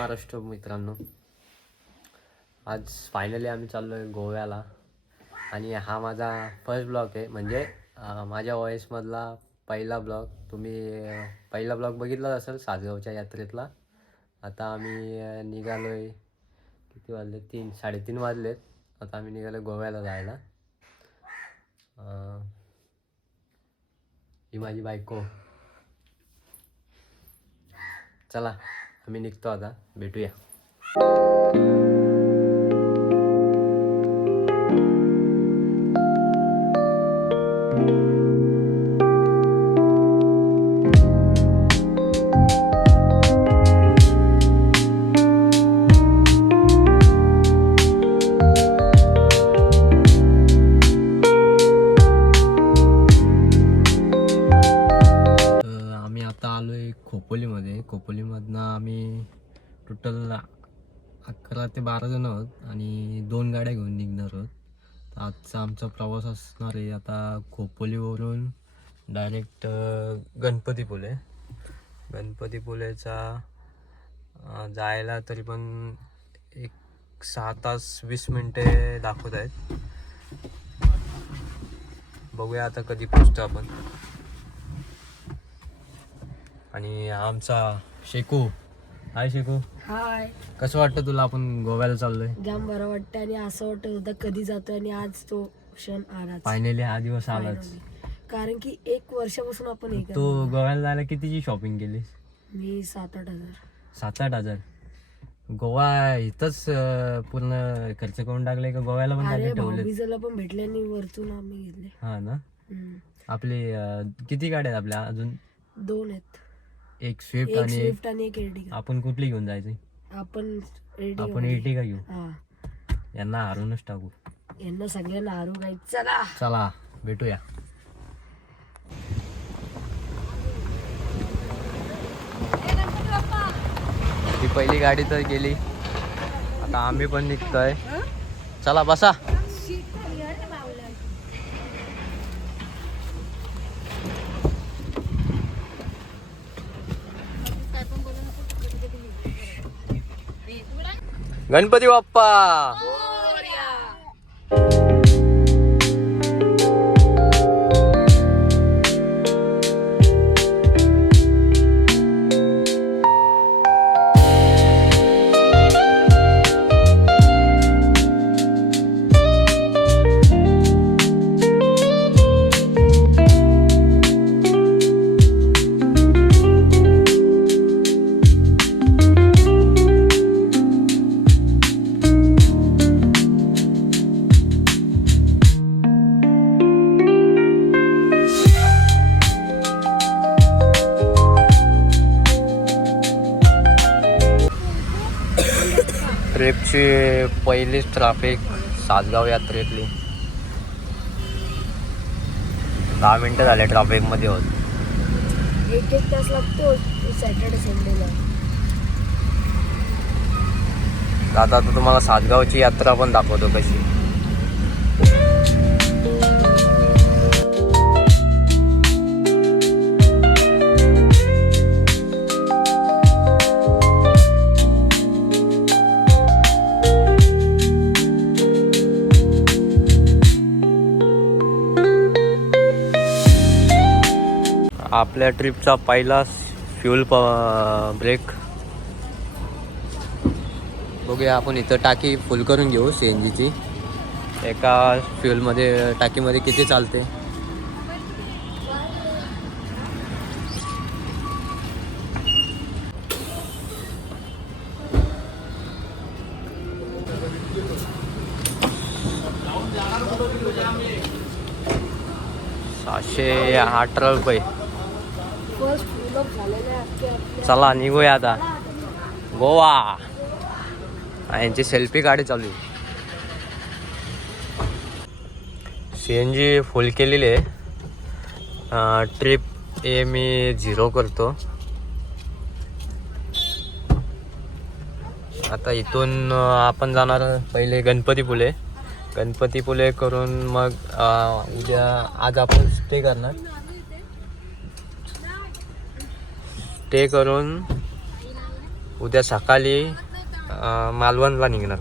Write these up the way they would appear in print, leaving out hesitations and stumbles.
महाराष्ट्र मित्रांनो, आज फायनली आम्ही चाललो आहे गोव्याला. आणि हा माझा फर्स्ट ब्लॉग आहे, म्हणजे माझ्या वॉइसमधला पहिला ब्लॉग. तुम्ही पहिला ब्लॉग बघितलाच असेल सासगावच्या यात्रेतला. आता आम्ही निघालो आहे, किती वाजले? 3-3:30 वाजलेत. आता आम्ही निघालो गोव्याला जायला. ही माझी बायको. चला आम्ही निघतो आता, भेटूया. खोपोलीमधनं आम्ही टोटल 11 ते 12 जण आहोत आणि 2 गाड्या घेऊन निघणार आहोत. तर आजचा आमचा प्रवास असणार आहे आता खोपोलीवरून डायरेक्ट गणपतीपुळे. गणपतीपुळेचा जायला तरी पण 6 तास 20 मिनटे दाखवत आहेत. बघूया आता कधी पोचतो आपण. आणि आमचा शेकू. हाय शेकू. हाय. कसं वाटतं तुला? आपण गोव्याला चाललोय. जाम बरं वाटतं आणि असं वाटत होतं कधी जातोय आणि आज तो क्षण आला. फायनली हा दिवस आलाच. कारण की 1 वर्षापासून आपण तू गोव्याला जायला कितीची शॉपिंग केलीस? मी 7-8 हजार. 7-8 हजार. गोवा इथंच पूर्ण खर्च करून टाकले का गोव्याला पण टाकले ठेवले? विजाला पण भेटले आणि वरतून आम्ही घेतले. हा ना. आपले किती गाड्या आहेत आपल्या? अजून 2 आहेत. एक स्विफ्ट आणि एक एर्टिगा. आपण कुठली घेऊन जायची? आपण एर्टिगा घेऊ. यांना हारूनच टाकू. यांना सगळ्यांना हारू काय. चला चला भेटूया. ही पहिली गाडी तर गेली, आता आम्ही पण निघतोय. चला बसा. गणपती बाप्पा. ट्रिपची पहिलीच ट्रॅफिक सासगाव यात्रेतली. 10 मिनिटं झाले ट्रॅफिकमध्ये होत. 1 तास लागतो सॅटर्डे संडेला. आता तुम्हाला सासगावची यात्रा पण दाखवतो कशी. आपल्या ट्रिपचा पहिला फ्यूल ब्रेक. बघूया आपण इथं टाकी फुल करून घेऊ CNGची. एका फ्यूलमध्ये टाकीमध्ये किती चालते? ₹718. चला निघूया आता गोवा. यांची सेल्फी गाडी चालू आहे. CNG फुल केलेली आहे. ट्रिप मी 0 करतो. आता इथून आपण जाणार पहिले गणपतीपुळे. गणपतीपुळे करून मग उद्या आज आपण स्टे करणार. स्टे करून उद्या सकाळी मालवणला निघणार.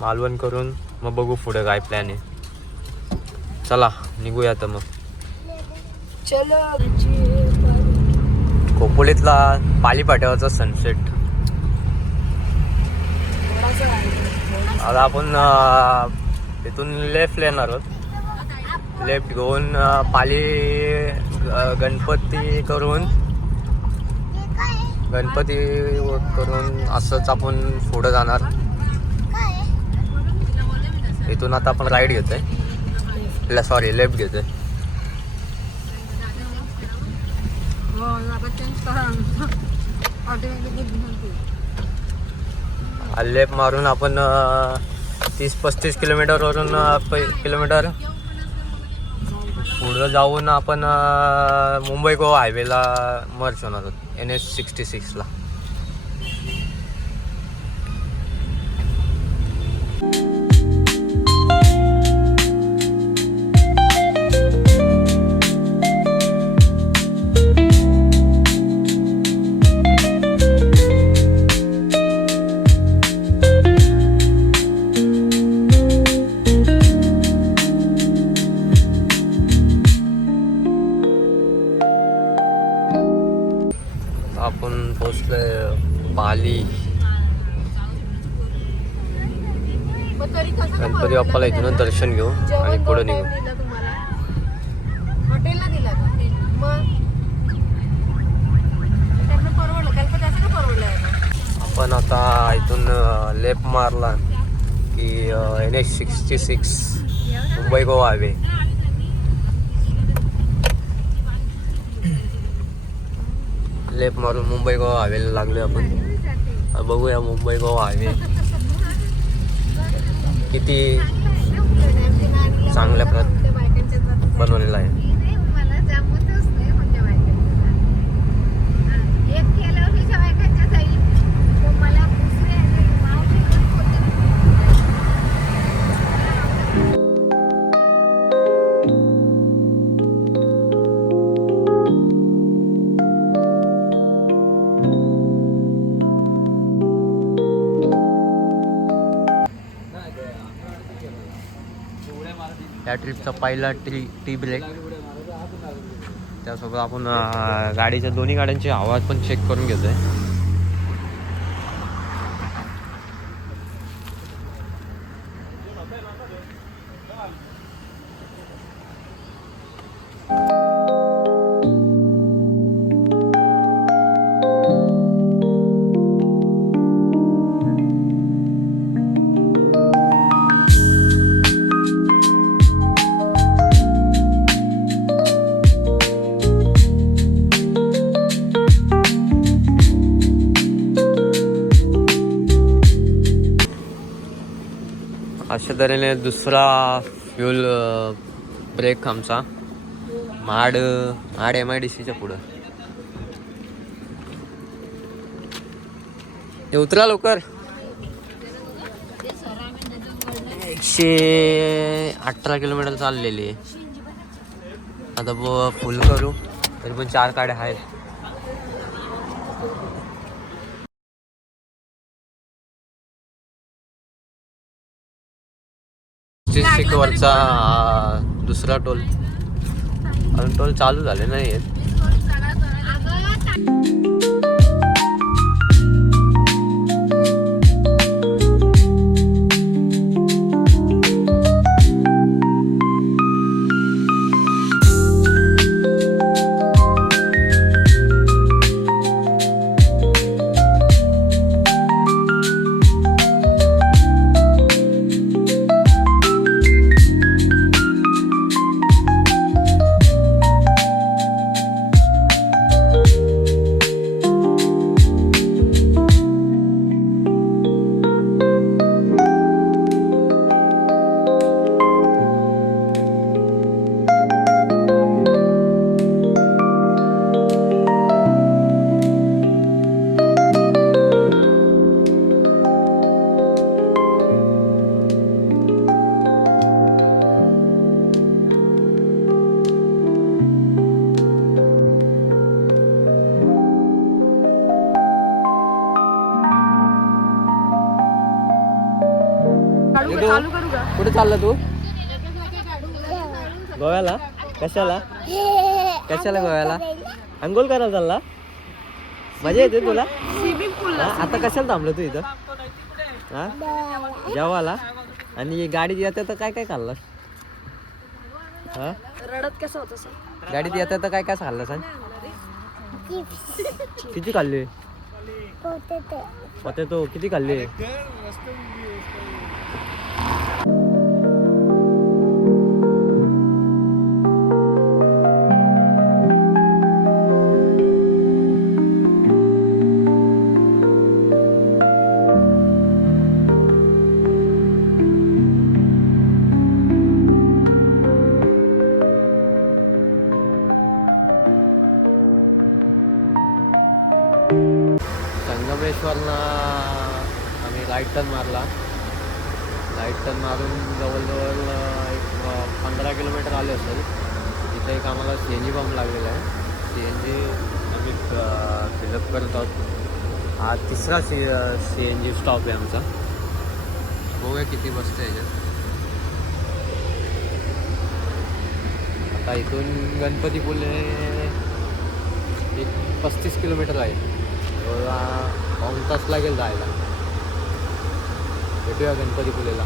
मालवण करून मग बघू पुढे काय प्लॅन आहे. चला निघूया तर मग. चलो. खोपोलीतला पालीपाट्यावरचा सनसेट. आता आपण तिथून लेफ्ट येणार आहोत. लेफ्ट घेऊन पाली गणपती करून असंच आपण पुढं जाणार. इथून आता आपण राईट घेतोय. सॉरी लेफ्ट घेतोय. लेफ्ट मारून आपण 30-35 किलोमीटरवरून किलोमीटर पुढं जाऊन आपण मुंबई गोवा हायवेला मर्ज होणार आहोत NH66ला. आपण पोचलोय पाली. गणपती बाप्पाला इथूनच दर्शन घेऊ आणि पुढे निघू. हॉटेलला दिला मग त्यांना परवडलं. काल पण त्याचं का परवडलं आहे. आपण आता इथून लेफ्ट मारला की NH66 Mumbai Goa highway. Left मारून मुंबई गोवा हायवेला लागलो आपण. बघूया मुंबई गोवा हायवे किती चांगल्या बनवलेला आहे. या ट्रिपचा पहिला टी ब्रेक. त्यासोबत आपण गाडीच्या दोन्ही गाड्यांचे आवाज पण चेक करून घेतोय. अशा तऱ्हेने दुसरा फ्यूल ब्रेक आमचा महाड MIDCच्या पुढं. उतरा लवकर. 118 किलोमीटर चाललेली आहे. आता फुल करू तरी पण 4 गाड्या आहेत. वरचा दुसरा टोल अजून टोल चालू झाले नाही आहेत. चालू करू का? कुठे चालला तू? गोव्याला? कशाला कशाला गोव्याला? अंघोळ करायला चालला? मजा येते तुला? स्विमिंग पूल. आता कशाला थांबलं तू इथं? हा जेवायला? आणि गाडीत येते तर काय काय खाल्लं? हा रडत कसं होतं सर? गाडीत येते तर काय काय खाल्लं सांग? किती खाल्ले? पोटॅटो किती खाल्ले? संगमेश्वरला आम्ही राईट टर्न मारला. राईट टर्न मारून जवळजवळ एक 15 किलोमीटर आले असेल. इथे एक आम्हाला CNG पंप लागलेला आहे. CNG आम्ही फिलअप करत आहोत. हा तिसरा CNG स्टॉप आहे आमचा. बघूया किती बसतं याच्यात. आता इथून गणपतीपुले एक 35 किलोमीटर आहे. पाऊण तास लागेल जायला. भेटूया गणपतीपुलेला.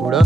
पुढं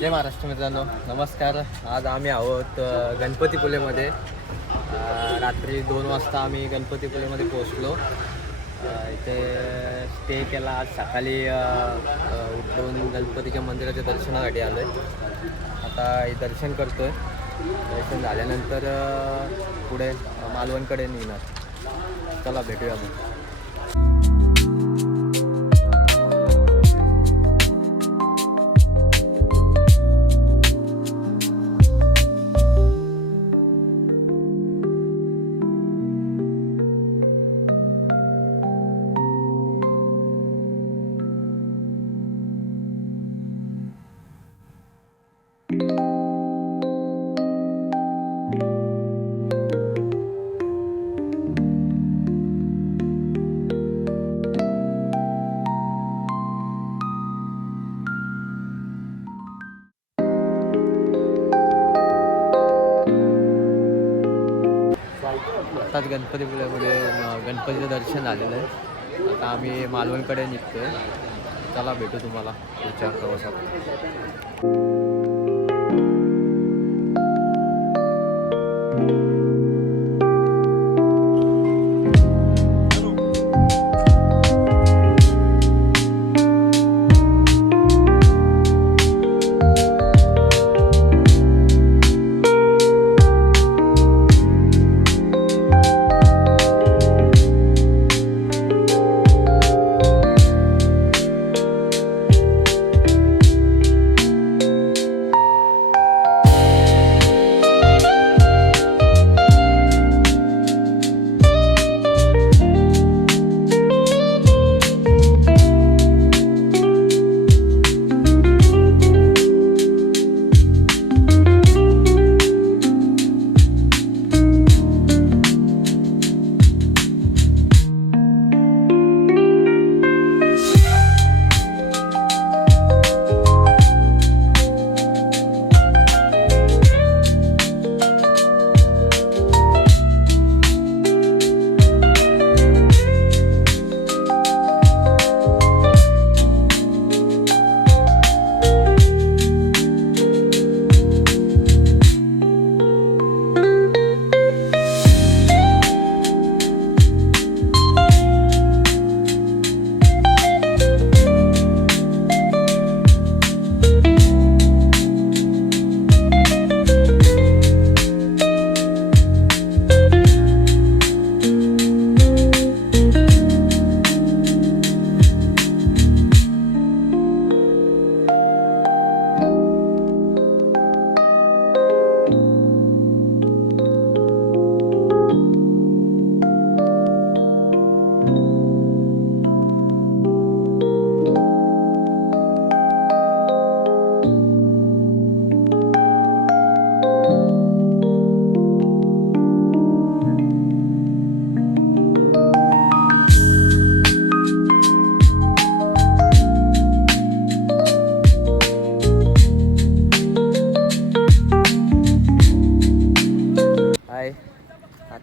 जय महाराष्ट्र मित्रांनो, नमस्कार. आज आम्ही आहोत गणपतीपुलेमध्ये. रात्री 2 वाजता आम्ही गणपतीपुलेमध्ये पोहोचलो. इथे स्टे केला. आज सकाळी उठून गणपतीच्या मंदिराच्या दर्शनासाठी आलो आहे. आता दर्शन करतो आहे. दर्शन झाल्यानंतर पुढे मालवणकडे निघणार. चला भेटूया मग. आत्ताच गणपतीपुल्यामध्ये गणपतीचं दर्शन झालेलं आहे. आता आम्ही मालवणकडे निघतो आहे. चला भेटू तुम्हाला पुढच्या प्रवासात.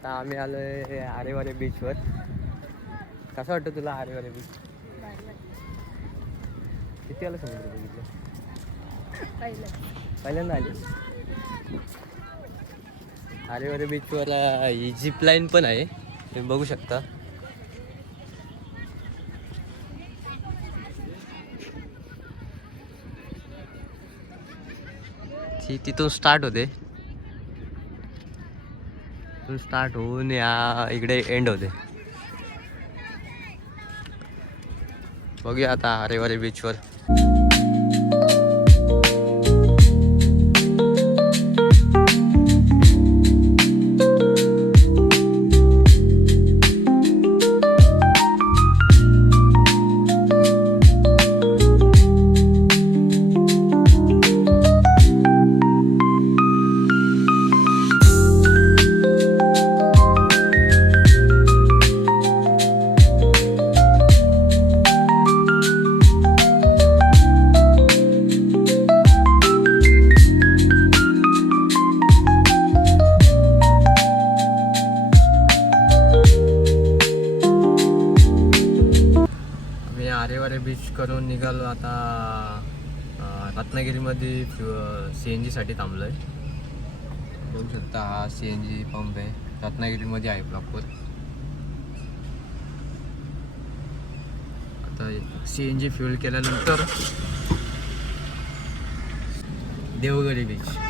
आता आम्ही आलोय आरेवारे बीचवर. कसं वाटतं तुला आरेवारे बीच? किती आलं समुद्र बघितलं? पहिल्यांदा आले. आरेवारे बीचवर ही झिप लाईन पण आहे, तुम्ही बघू शकता. ती तिथून स्टार्ट होते, तिथून स्टार्ट होऊन या इकडे एंड होते. बघूया आता आरेवारे बीचवर. आरेवारे बीच करून निघालो आता. रत्नागिरीमध्ये CNG साठी थांबलोय. बघू शकता हा CNG पंप आहे, रत्नागिरीमध्ये आहे प्रॉपर. आता CNG फ्यूल केल्यानंतर देवगरी बीच.